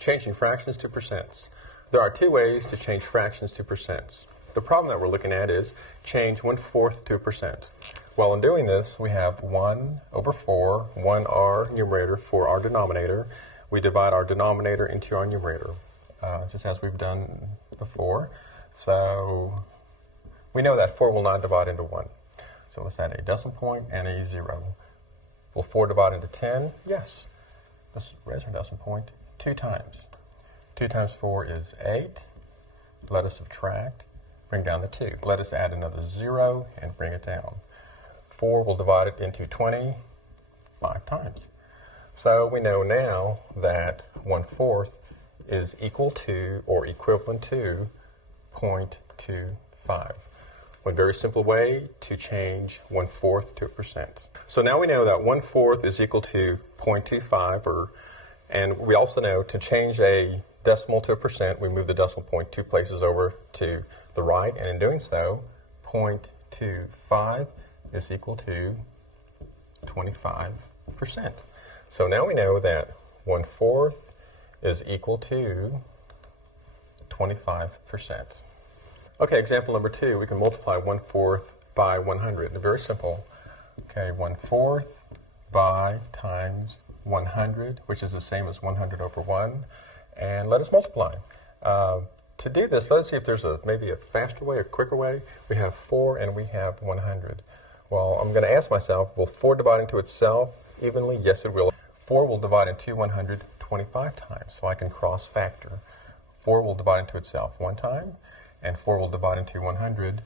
Changing fractions to percents. There are two ways to change fractions to percents. The problem that we're looking at is change 1/4 to a percent. Well, in doing this, we have 1 over 4, 1 our numerator for our denominator. We divide our denominator into our numerator, just as we've done before. So we know that 4 will not divide into 1. So let's add a decimal point and a 0. Will 4 divide into 10? Yes. Let's raise our decimal point 2 times. 2 times 4 is 8. Let us subtract, bring down the 2. Let us add another 0 and bring it down. 4 will divide it into 20 5 times. So we know now that 1/4 is equal to or equivalent to 0.25. One very simple way to change 1/4 to a percent. So now we know that 1/4 is equal to 0.25, and we also know to change a decimal to a percent, we move the decimal point 2 places over to the right, and in doing so, 0.25 is equal to 25%. So now we know that 1/4 is equal to 25%. Okay, example number 2, we can multiply 1/4 by 100. Very simple. Okay, 1/4 by times 100, which is the same as 100 over 1. And let us multiply. To do this, let's see if there's maybe a faster way, a quicker way. We have 4 and we have 100. Well, I'm going to ask myself, will 4 divide into itself evenly? Yes, it will. 4 will divide into 100 25 times, so I can cross factor. 4 will divide into itself 1 time, and 4 will divide into 100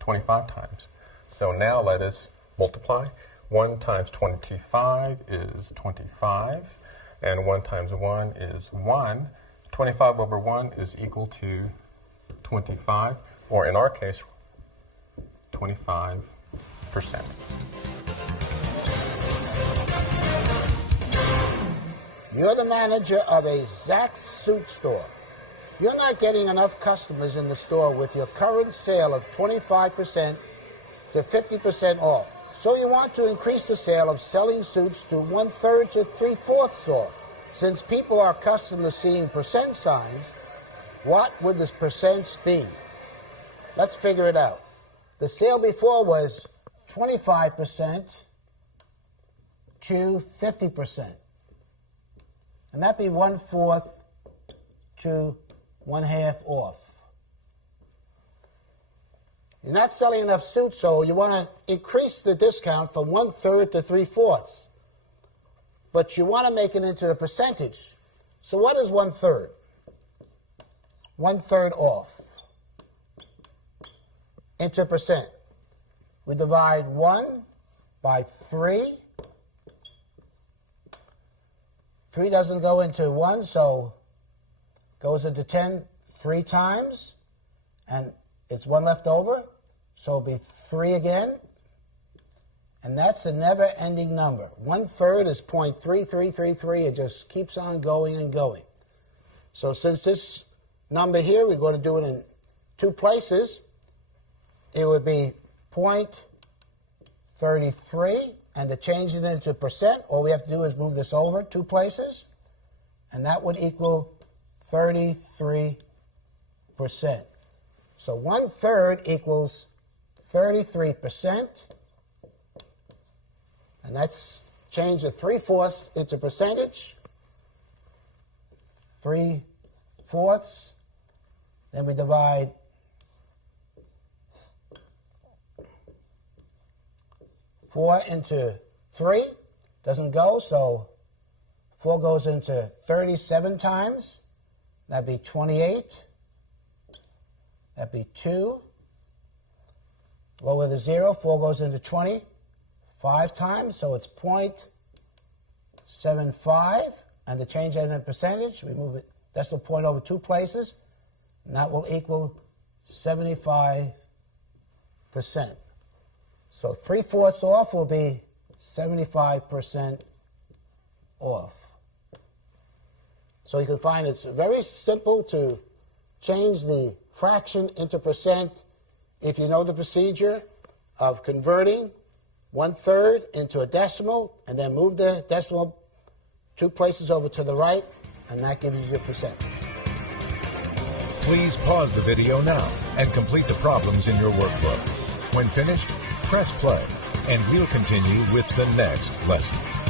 25 times. So now let us multiply. 1 times 25 is 25, and 1 times 1 is 1. 25 over 1 is equal to 25, or in our case, 25%. You're the manager of a Zach's suit store. You're not getting enough customers in the store with your current sale of 25% to 50% off. So you want to increase the sale of selling suits to 1/3 to 3/4 off. Since people are accustomed to seeing percent signs, what would the percents be? Let's figure it out. The sale before was 25% to 50%. And that'd be 1/4 to 1/2 off. You're not selling enough suits, so you want to increase the discount from 1/3 to 3/4. But you want to make it into a percentage. So what is 1/3? 1/3 off into a percent. We divide 1 by 3. 3 doesn't go into 1, so it goes into 10 3 times, and it's 1 left over, so it'll be 3 again, and that's a never-ending number. 1/3 is 0.3333. It just keeps on going and going. So since this number here, we're going to do it in 2 places, it would be 0.33. And to change it into percent, all we have to do is move this over 2 places, and that would equal 33%. So 1/3 equals 33%, and that's change the 3/4 into percentage. 3/4. Then we divide 4 into 3, doesn't go, so 4 goes into 37 times. That'd be 28. That'd be 2. Lower the 0, 4 goes into 20 5 times, so it's 0.75. And to change that in percentage, we move it decimal point over 2 places, and that will equal 75%. So 3/4 off will be 75% off. So you can find it's very simple to change the fraction into percent if you know the procedure of converting 1/3 into a decimal and then move the decimal 2 places over to the right and that gives you your percent. Please pause the video now and complete the problems in your workbook. When finished, press play, and we'll continue with the next lesson.